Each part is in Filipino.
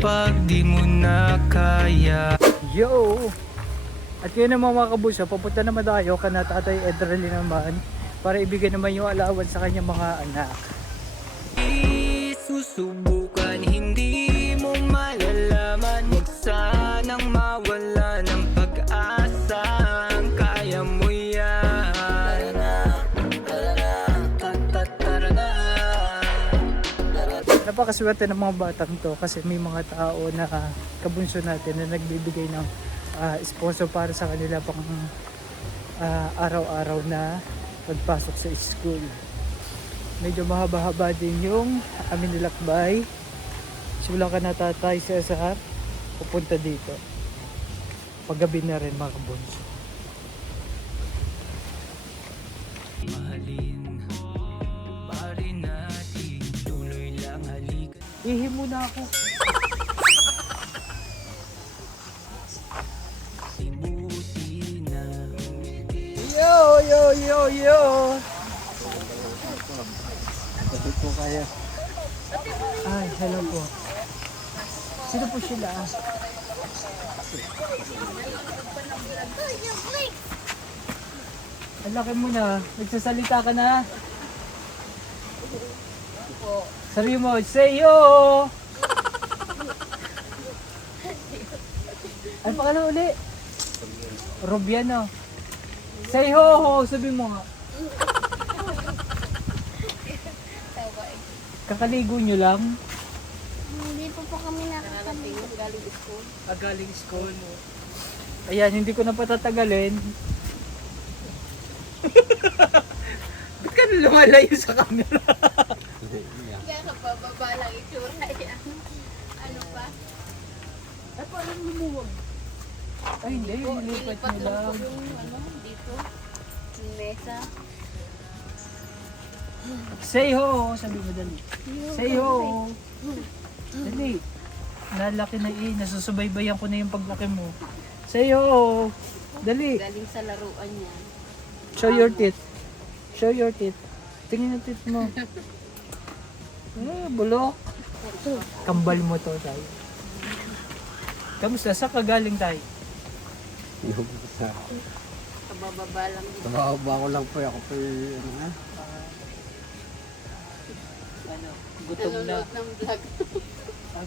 pag di mo na kaya. Yo! At yun naman mga kabuso, papunta naman tayo kana Tatay Edrali naman para ibigay naman yung allowance sa kanyang mga anak. Susubukan, hindi mo malalaman. Huwag sanang mawala ng pag-asa. Kaya mo yan. Napakaswerte ng mga batang to kasi may mga tao na kabunso natin na nagbibigay ng sponsor para sa kanila pang araw-araw na pagpasok sa school. Medyo mahaba-haba din yung amin nilakbay. Simula ka na Tatay Cesar pupunta dito. Paggabi na rin mga kabunso. Mahalin pa rin natin. Tuloy lang halika. Ihi muna ako. Ibuti na. Yo, yo, yo, yo! Bakit po kaya? Ay, hello po. Sino po sila? Ang laki mo na. Nagsasalita ka na. Sabi mo, say yo! Ano pa ka na uli? Robiano. Say ho ho, sabi mo nga. Kakaligo nyo lang? Hindi pa po kami nakakaligo. Galing school. Galing school. Ayan, hindi ko na patatagalin. Ba't ka lumalayo sa camera? Kaya kapababa lang itsura yan. Ano pa? Ay, parang lumuwag. Ay, hindi. Nilipat Nilipat nyo lang lang. po yung ano, dito. Yung mesa. Say ho, sabi mo dali. Say ho. Dali. Nalaki na eh. Nasusubaybayan ko na yung paglaki mo. Say ho. Dali. Galing sa laruan niya. Show your teeth. Show your teeth. Tingin yung teeth mo. Bulok. Kambal mo to, tayo. Kamusta? Saan ka galing, tayo? Yung sa Kabababa lang dito. trabaho ko lang po ako po ano na. Ano? Gutom na. Nanonood ng vlog.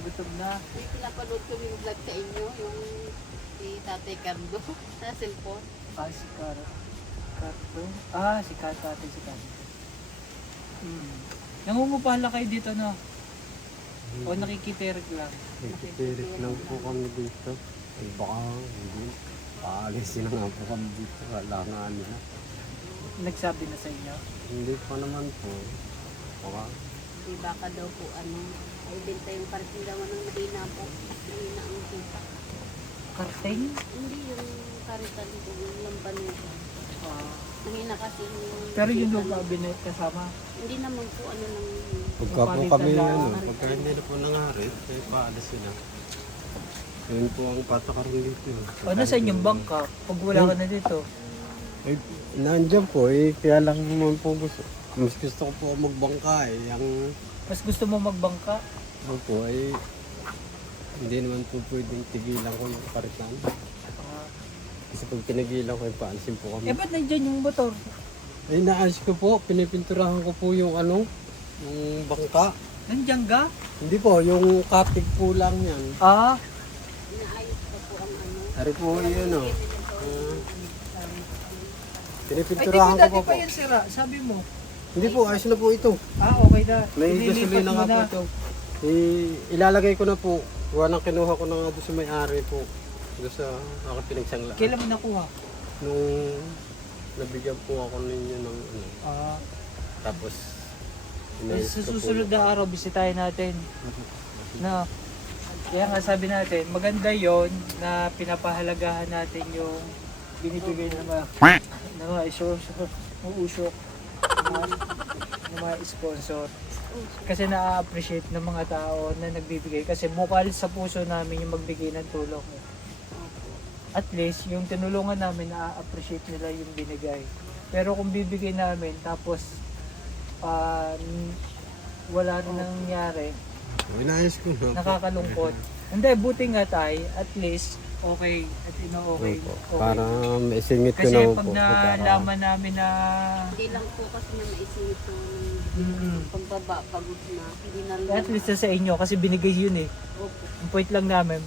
Gutom na. May pinapanood kami yung vlog sa inyo. Yung si Tatay Cardo. Sa cellphone. Si Carto. Si Carto. Si Carto. Nangungupala kayo dito, no? O nakikitirik lang? Nagtitirik lang po kami dito. Ay baka hindi. Paalisin na nga po kami dito. Wala nga nila. Nagsabi na sa inyo? Hindi pa naman po. Baka Di baka daw po ano. Ay benta yung parking daw ng Medina po. Medina ang kita. Karteng? Hindi yung karitan ko. Yung lamban nito. Mahina kasi yung... Pero yung lupa binet kasama? Hindi naman po ano lang yun. pagka po Palitan kami lang. ano, pagka hindi na po nangarit, ay paalis sila. Yun po ang patakaran dito. Ano sa inyong bangka? Pag wala ka na dito? Ay, nandiyan po eh. Kaya lang naman po gusto. Mas gusto ko po magbangka eh. Yung Mas gusto mo magbangka? ano po ay hindi naman po pwedeng tigilan ko yung karitan. Kasi pag pinagilan ko, paalisin po kami. Ba't nandyan yung motor? Ay, naalis ko po. Pinipinturahan ko po yung ano, yung bangka. Nandyan ka? Hindi po, yung katig po lang yan. Inaayos pa po ang ano. Hari po yun o. Ay, Pinipinturahan ko dati po pa po. yan sira. Sabi mo. Hindi po, ayos na po ito. Okay na. May Inilipat gasolina mo nga po na. ito. Ilalagay ko na po. Gawa ng kinuha ko na nga doon sa may-ari po. Doon sa aking pinagsanglaan. Kailan mo nakuha? Nung nabigyan po ako ninyo ng ano. Tapos, inayos Sa ko po susunod yung- na araw, bisitahin natin. No. Kaya nga sabi natin, maganda yon na pinapahalagahan natin yung binibigay ng mga usok ng mga sponsor. Kasi na-appreciate ng mga tao na nagbibigay. Kasi bukal sa puso namin yung magbigay ng tulong. At least, yung tinulungan namin, na-appreciate nila yung binigay. Pero kung bibigay namin, tapos wala rin nangyari, Inayos ko na. nakakalungkot. Hindi, buti nga tay, at least, okay, at okay. Opo. Okay. Para maisingit ko Kasi naman pag po. nalaman namin na Hindi lang po kasi na naisingit ko Mm. pagbaba, pagod na. Hindi na at least sa inyo, kasi binigay yun eh. Opo. Ang point lang namin,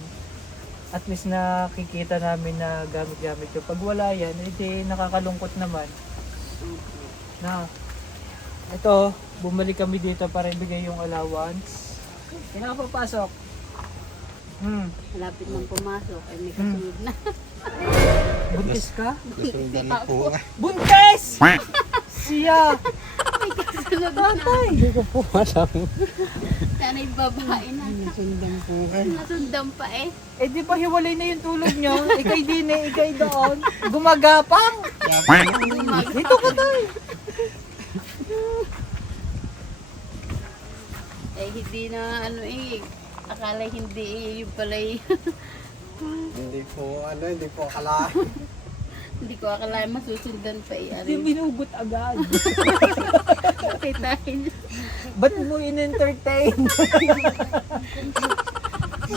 at least nakikita namin na gamit-gamit yun. Pag wala yan, edi nakakalungkot naman. Opo. Na, ito, bumalik kami dito para ibigay yung allowance. Hindi na papasok. Malapit nang pumasok, ay may kasunod na. Buntis ka? Nasundan na po. Buntis! Siya! Kasunod na. Hindi ko po alam. Sana yung babae na. Nasundan po kayo. Nasundan pa eh. Eh di ba hiwalay na yung tulog niya? Ikay din eh, ikay doon. Gumagapang! Dito ka tayo! Eh hindi na ano eh. Akala hindi eh. Yung pala eh. Hindi po akala. Hindi ko akala masusundan pa eh. Hindi binugot agad. Dahil Ba't mo in-entertain?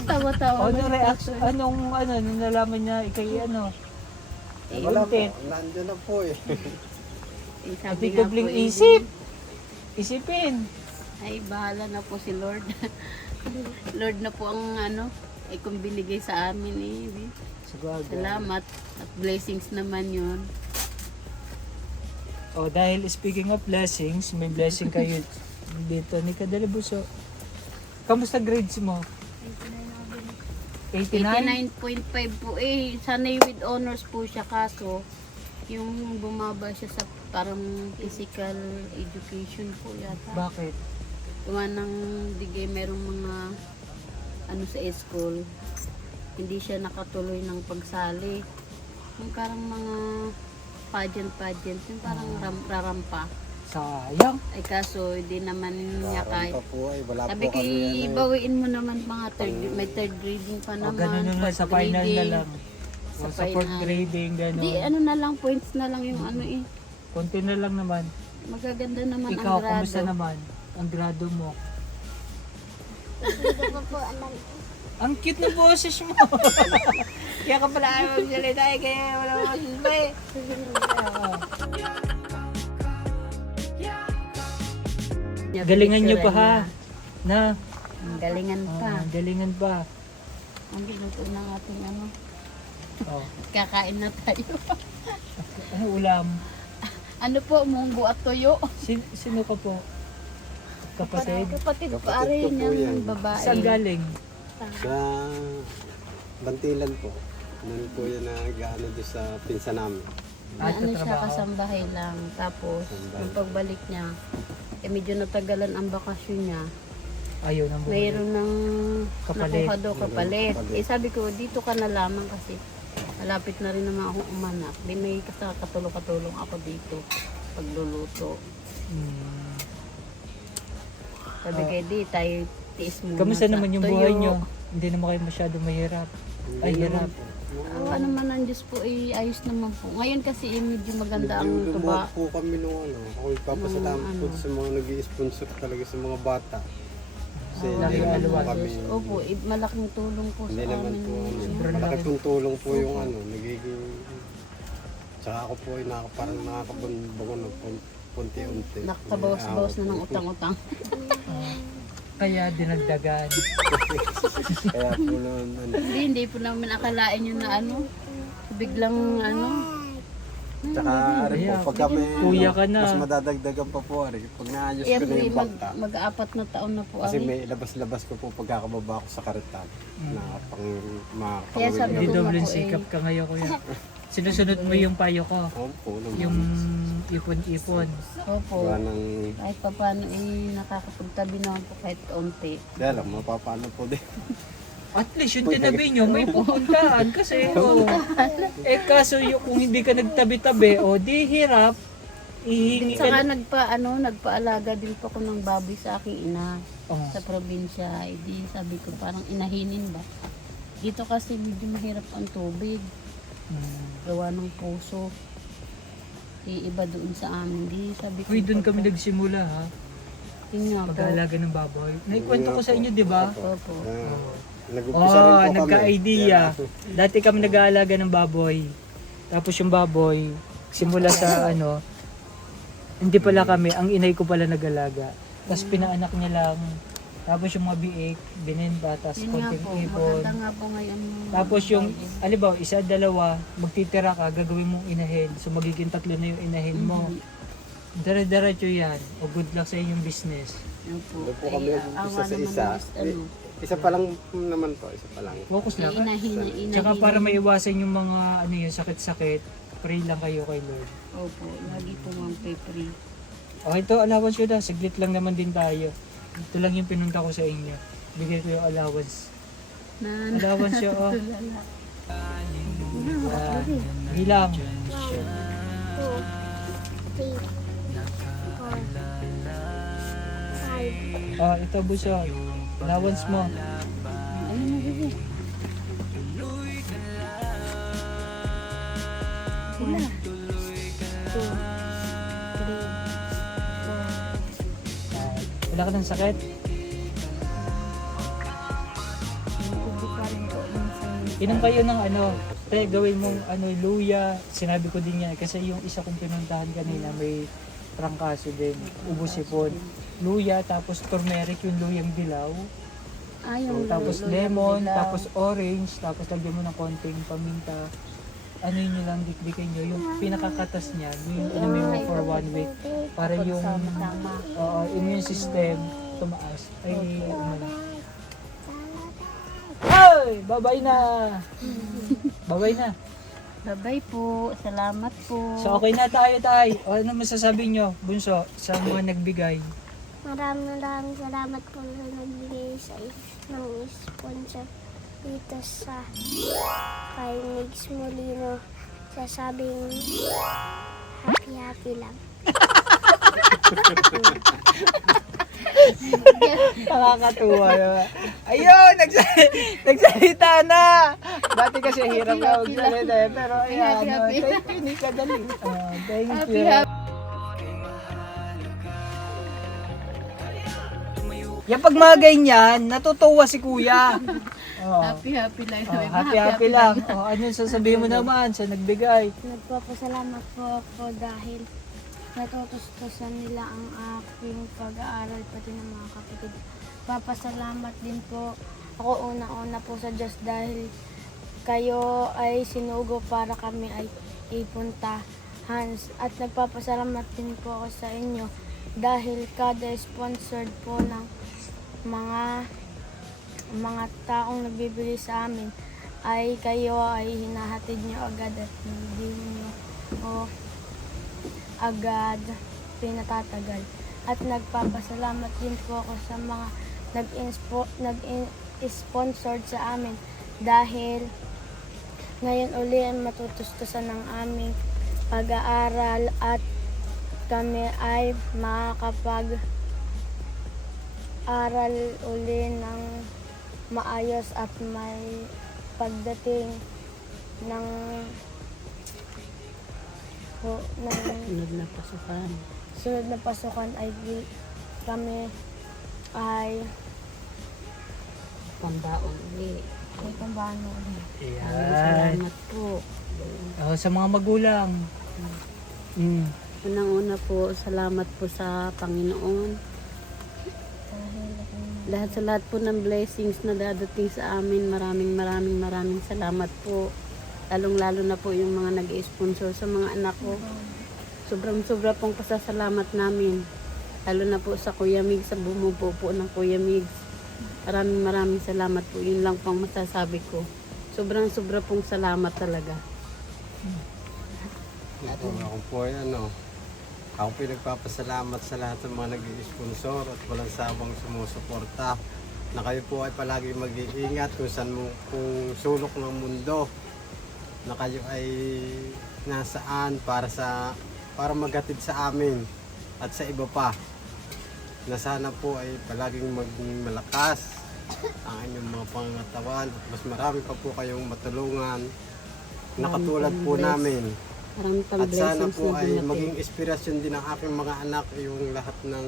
tawa-tawa. Ano reaction? Nung nalaman niya ikay Eh, Wala po. Untit. Nandiyan na po eh. eh, At sabi nga po biglang eh, isip. Isipin. ay bahala na po si Lord. Lord na po ang ay kung binigay sa amin eh. Siguro. Salamat at blessings naman yun. Oh, dahil speaking of blessings, may blessing kayo dito ni Kadalabuso. Kamusta grades mo? 89? 89.5 po eh. Sanay with honors po siya kaso yung bumaba siya sa parang physical education po yata. Bakit? Gawa ng digay merong mga sa school. Hindi siya nakatuloy ng pagsali. Yung parang mga pageant, yung parang rarampa. Sayang. Ay kaso hindi naman niya kahit. Pa po ay wala Sabi po ko, kami. bawiin mo naman mga may third grading pa O naman. ganun na lang, fourth sa final na grading. lang. O, Sa sa fourth final. grading, gano'n. Hindi, na lang, points na lang yung eh. Konti na lang naman. Magaganda naman Ikaw, ang grado. kamusta naman? Ang grado mo? Hindi ko po alam. Ang cute na boses mo. Kaya ka pala ayaw magsalita eh, kaya wala mo masalita eh. Galingan niyo pa ha. Na, Galingan pa. galingan pa. Ang binuto ng ating Oh. kakain na tayo. Ano ulam? Ano po, munggo at tuyo. Sino ka po? Kapatid? Kapatid Kapatid pa rin ko po yan. yung babae. Saan galing? Sa Bantilan po. Noon po yan nag-ano doon sa pinsan namin. Na At ano siya, trabaho? kasambahay lang. Tapos, Kasambahay. yung pagbalik niya, medyo natagalan ang bakasyon niya. Ayaw nang bumalik. Mayroon ng Kapalit. nakuha daw kapalit. Kapalit. Eh sabi ko, dito ka na lamang kasi malapit na rin naman akong umanak. Di may katulong-katulong ako dito pagluluto. Hmm. Sabi kayo, di tayo tiis muna. Kamusta sa naman yung tuyo. buhay nyo? Hindi naman kayo masyado mahirap. Ay, hirap. Ang ano man ng Diyos po, ayos naman po. Ngayon kasi medyo maganda ang Medyo tuba. lumuwag po kami nung Ako ipapasalamat po sa mga nag-i-sponsor talaga sa mga bata. Kasi Oo, hindi Laki naman po alwan. kami. Opo, malaking tulong po Hindi sa naman amin. po Sobrang malaki laki. pong tulong po yung nagiging. Tsaka ako po ay parang nakakabunbungan ng punti-unti. Nakabawas-bawas na ng utang-utang. Kaya dinagdagan. Kaya po noon, Hindi po namin akalain yun na biglang Tsaka ari po, Kaya, pag kami, kuya ka na. mas madadagdagan pa po ari. Pag naayos Yan ko po na yung bangka. mag-aapat na taon na po. Kasi ari. may labas-labas ko po pagkakababa ko sa karitan. Na Kaya sabi Hindi ko nga dobleng po sikap ka ngayon, kuya. Sinusunod mo yung payo ko. Opo, Yung ipon-ipon. Opo. Gawa ng, Kahit pa paano nakakapagtabi naman po kahit kaunti. dahil lang, mapapano po din. At least yung tinabi nyo, may pupuntahan kasi kaso kung hindi ka nagtabi-tabi, di hirap, ihingi ka Saka na. nagpaalaga din po ako ng baboy sa aking ina Oh. sa probinsya. Di sabi ko parang inahinin ba. Dito kasi medyo mahirap ang tubig. Gawa ng puso. Iba doon sa amin. Di sabi ko. Uy, doon kami nagsimula ha, Yun nga po. mag-aalaga ng baboy. Naikwento ko sa inyo, di ba? Opo. Ah, Nag-umpisa rin po kami. nagka-idea. Dati kami nag-aalaga ng baboy. Tapos yung baboy, simula sa hindi pala kami, ang inay ko pala nag-alaga. Tapos pinaanak niya lang. Tapos yung mga biik, binenta, tapos Yun nga konting po, ipon. maganda nga po ngayon. Tapos yung, alibaw, isa, dalawa, magtitira ka, gagawin mong inahin. So magiging 3 na yung inahin mo. Dire-diretso yan. O good luck sa inyong business. Yun po. Doon po kami nag-umpisa sa isa. Isa pa lang naman po, isa pa lang. Focus lang. Inahin. Tsaka para maiwasan yung mga yung sakit-sakit, pray lang kayo kay Lord. Opo, lagi po ma'am pay-free. Okay to, allowance ko na. Saglit lang naman din tayo. Ito lang yung pinunta ko sa inyo. Bigay ko yung allowance. Allowance siya, oh. Yan. Bilang. Oh, ito buso. Allowance mo. Ayun na bebe. Sila. 2, 3, 4. Wala ka ng sakit? Inuubo pa rin po minsan. Inom kayo ng gawin mong luya. Sinabi ko din yan kasi yung isa kong pinuntahan kanina may trangkaso din. Ubo sipon. Luya, tapos turmeric yung luyang dilaw. Yung Tapos lemon, tapos orange, tapos lagyan mo ng konting paminta. Ano yun lang dikdikin nyo, yung pinakakatas niya, yung inumin mo for 1 week. Para yung immune system tumaas. Ay, Ay! Babay na! Babay na. Bye-bye po. Salamat po. So okay na tayo, tay. O ano masasabi nyo, Bunso, sa mga nagbigay? Maraming salamat po sa nagbigay ng sponsor dito sa kay Migs Molino. Sasabing happy lang. Nakakatuwa naman. Ayun! Nagsalita na! Dati kasi hirap na magsalita eh. Pero ayan, thank you, Nika Dali. Thank you. Yung pag mga ganyan, natutuwa si kuya. Oh. Happy lang. Happy lang. Oh, ano sasabihin mo naman sa nagbigay? Nagpapasalamat po ako dahil natutustusan nila ang aking pag-aaral pati ng mga kapatid. Papasalamat din po ako una-una po sa Diyos dahil kayo ay sinugo para kami ay ipuntahan. At nagpapasalamat din po ako sa inyo dahil kada sponsored po ng mga taong nagbibili sa amin ay kayo ay hinahatid nyo agad at hindi nyo agad pinatatagal. At nagpapasalamat din po ako sa mga nag-sponsored sa amin dahil ngayon uli ay matutustusan ng aming pag-aaral at kami ay makakapag-aral uli ng maayos at may pagdating ng sunod na pasukan ay kami ay Pambaon ulit. may pambano ulit. Ayan. Salamat po. Oh, sa mga magulang. Unang-una po, salamat po sa Panginoon. Sa lahat po ng blessings na dadating sa amin, maraming salamat po. Lalong-lalo na po yung mga nag-sponsor sa mga anak ko. Sobrang-sobra pong pasasalamat namin. Lalo na po sa Kuya Migs, sa bumubuo po ng Kuya Migs. Maraming salamat po. Yun lang pang masasabi ko. Sobrang-sobra pong salamat talaga. Ako po ako pinagpapasalamat sa lahat ng mga nag-i-sponsor at walang sawang sumusuporta na kayo po ay palagi mag-iingat kung sulok ng mundo na kayo ay nasaan para maghatid sa amin at sa iba pa na sana po ay palaging maging malakas ang inyong mga pangangatawan at mas marami pa po kayong matulungan na katulad po namin. At sana po ay maging inspirasyon din ng aking mga anak yung lahat ng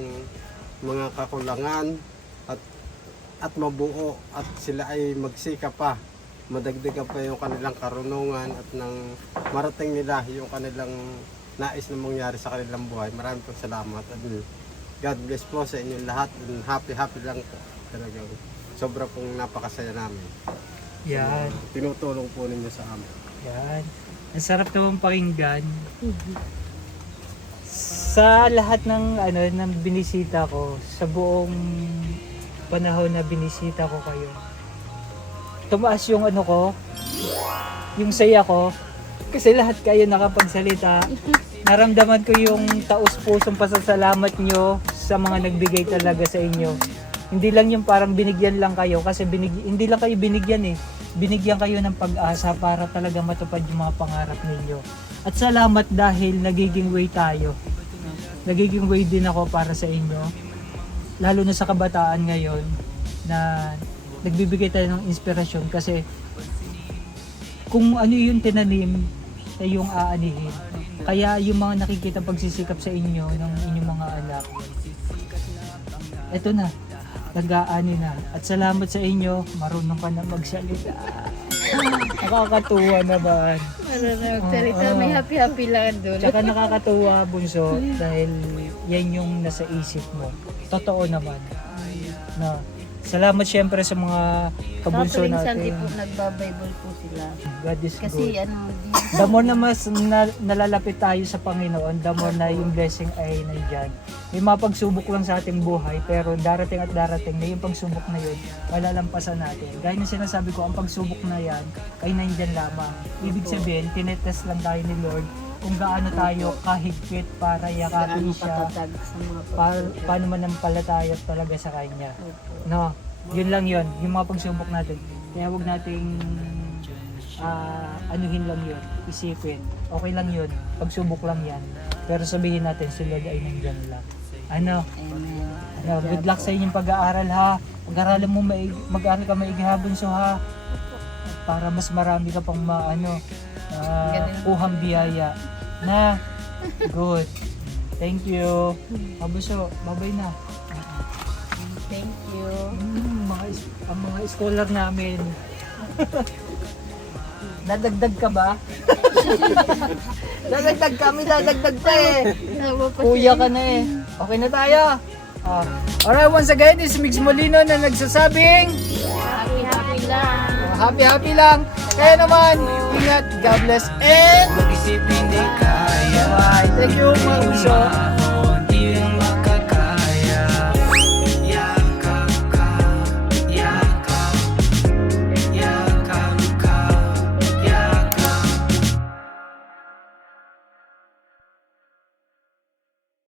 mga kakulangan at at mabuo at sila ay magsikap pa. Madagdagan pa yung kanilang karunungan at nang marating nila yung kanilang nais na mangyari sa kanilang buhay. Maraming po salamat. At God bless po sa inyong lahat. And happy lang po. Talagang sobra pong napakasaya namin. Yan. Tinutulong po ninyo sa amin. Yan. Ang sarap naman pakinggan. Sa lahat ng ng binisita ko, sa buong panahon na binisita ko kayo, tumaas yung yung saya ko, kasi lahat kayo nakapagsalita. Naramdaman ko yung taos-pusong pasasalamat nyo sa mga nagbigay talaga sa inyo. Hindi lang yung parang binigyan lang kayo, kasi hindi lang kayo binigyan binigyan kayo ng pag-asa para talaga matupad yung mga pangarap ninyo. At salamat dahil nagiging way tayo. Nagiging way din ako para sa inyo. Lalo na sa kabataan ngayon na nagbibigay tayo ng inspirasyon, kasi kung ano yung tinanim ay yung aanihin. Kaya yung mga nakikita pagsisikap sa inyo ng inyong mga anak, eto na, nag-aani na. At salamat sa inyo, marunong ka na magsalita. Nakakatuwa naman. Magsalita, may happy-happy lang doon. Tsaka nakakatuwa, Bunso, dahil yan yung nasa isip mo. Totoo naman. Na, salamat syempre sa mga kabunso Tuwing natin. Sunday po, nagbabible po sila. God is Kasi good. di The more na mas nalalapit tayo sa Panginoon, the more na yung blessing ay nandyan. May mga pagsubok lang sa ating buhay, pero darating at darating na yung pagsubok na yun, malalampasan natin. Gaya ng sinasabi ko, ang pagsubok na yan ay nandyan lamang. Ibig sabihin, tinetest lang tayo ni Lord kung gaano tayo kahigpit para yakapin gaano siya, katatag sa mga paano manampalataya talaga sa Kanya. Opo. No, yun lang yun, yung mga pagsubok natin. Kaya huwag nating anuhin lang yun, isipin. Okay lang yun, pagsubok lang yan. Pero sabihin natin, si Lord ay nandyan lang. Amen. Good luck sa inyong pag-aaral ha. Mag-aralan mo, mag-aaral ka maigihapon so ha. Para mas marami ka pang kuhang biyaya. Na, good. Thank you. Mabuso, babay na. Thank you. Ang mga scholar namin. Nadagdag ka ba? Nadagdag kami, nadagdag pa eh. Kuya ka na eh. Okay na tayo. Alright, once again, this is Mix Molino na nagsasabing Happy lang. happy lang. Kaya naman, ingat, God bless, and Mag-isip hindi kaya. bye. Thank you, mga uso.